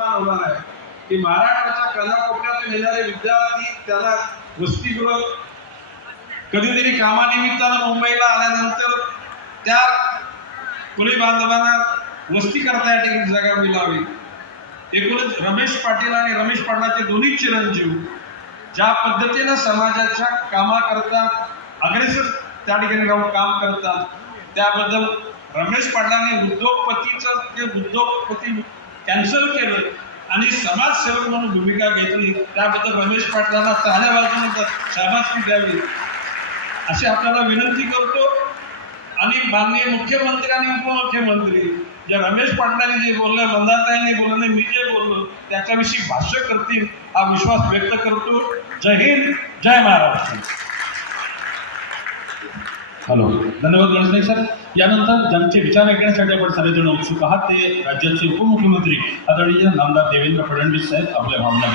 निर्माण होणार आहे की महाराष्ट्राच्या कानाकोपऱ्यातून येणारे विद्यार्थी त्याला वसतिगृह कधीतरी कामानिमित्तानं मुंबईला आल्यानंतर त्या कुणी बांधवांना वस्ती करता या ठिकाणी जागा मिळावी? एकूणच रमेश पाटील आणि रमेश पाटलाचे दोन्ही चिरंजीव ज्या पद्धतीनं समाजाच्या कामाकरता अग्रेसर त्या ठिकाणी राहून काम करतात त्याबद्दल रमेश पाटलांनी उद्योगपतीचं जे उद्योगपती कॅन्सल केलं आणि समाजसेवक म्हणून भूमिका घेतली. त्याबद्दल रमेश पाटलांना चांगल्या बाजूने शाबासकी द्यावी. अशी आपल्याला विनंती करतो. आणि माननीय मुख्यमंत्री आणि उपमुख्यमंत्री जे रमेश पाटलांनी जे बोललं मंदाताईंनी बोललं मी जे बोललो त्याच्याविषयी भाष्य करतील हा विश्वास व्यक्त करतो. जय हिंद जय महाराष्ट्र. हॅलो. धन्यवाद गणेश सर. यानंतर ज्यांचे विचार ऐकण्यासाठी आपण सर्वजण उत्सुक आहात ते राज्याचे उपमुख्यमंत्री आदरणीय नामदार देवेंद्र फडणवीस साहेब आपल्या भावना